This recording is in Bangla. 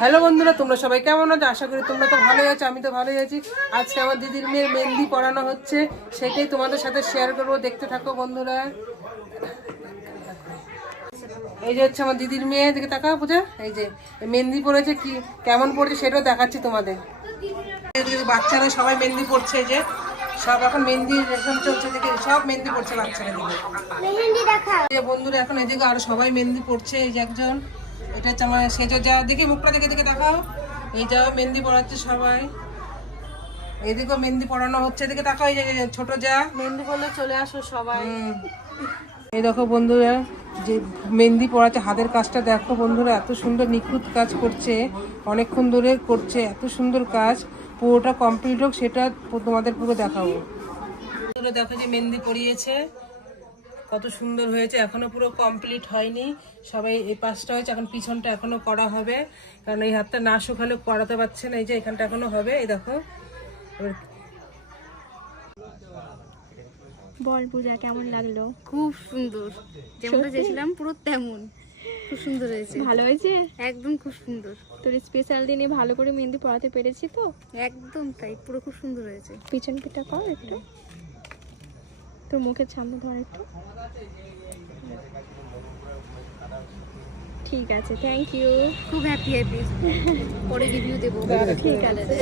হ্যালো বন্ধুরা তোমরা সবাই কেমন আছো? আশা করি তোমরা তো ভালোই আছো আমি তো ভালোই আছি। আজকে আমার দিদির মেয়ের মেহেন্দি পড়ানো হচ্ছে সেটাই তোমাদের সাথে শেয়ার করব। দেখতে থাকো বন্ধুরা। এই যে হচ্ছে আমার দিদির মেয়ে দিকে তাকাও পূজা। এই যে মেহেন্দি পড়েছে কি কেমন পড়েছে সেটাও দেখাচ্ছি তোমাদের। বাচ্চারা সবাই মেহেন্দি পড়ছে এই যে সব এখন মেহেন্দি রেশম চলছে দেখে সব মেহেন্দি পড়ছে বাচ্চারা দিকে বন্ধুরা এখন এদিকে আরও সবাই মেহেন্দি পড়ছে এই যে একজন। এটা হচ্ছে আমার সেজো যা দেখি মুখটা দেখে দেখে দেখাও। এই যাও মেহেন্দি পড়াচ্ছে সবাই। এদিকেও মেহেন্দি পড়ানো হচ্ছে এদিকে তাকাও এই যে ছোট যা। মেহেন্দি বললে চলে আসো সবাই। এই দেখো বন্ধুরা যে মেহেন্দি পড়াচ্ছে হাতের কাজটা দেখো বন্ধুরা এত সুন্দর নিখুঁত কাজ করছে অনেকক্ষণ ধরে করছে এত সুন্দর কাজ। পুরোটা কমপ্লিট হোক সেটা তোমাদের পুরো দেখাবো। দেখো যে মেহেন্দি পরিয়েছে। কত সুন্দর হয়েছে এখনও পুরো কমপ্লিট হয়নি। সবাই এই পাশটা হয়েছে এখন পিছনটা এখনও করা হবে। কারণ এই হাতটা না শুকালে করাতে পারছে না এই যে এখানটা এখনও হবে এই দেখো। বল পূজা কেমন লাগল? খুব সুন্দর। যেমনটা চেয়েছিলাম পুরো তেমন। খুব সুন্দর হয়েছে। ভালো হয়েছে? একদম খুব সুন্দর। তোর স্পেশাল দিনে ভালো করে মেহেন্দি পড়াতে পেরেছি তো? একদম তাই পুরো খুব সুন্দর হয়েছে। পিছন পিঠা কর একটু। তোর মুখের সামনে ধর একটু। ঠিক আছে থ্যাংক ইউ খুব হ্যাপি হ্যাপি পরে রিভিউ দেবো। ঠিক আছে।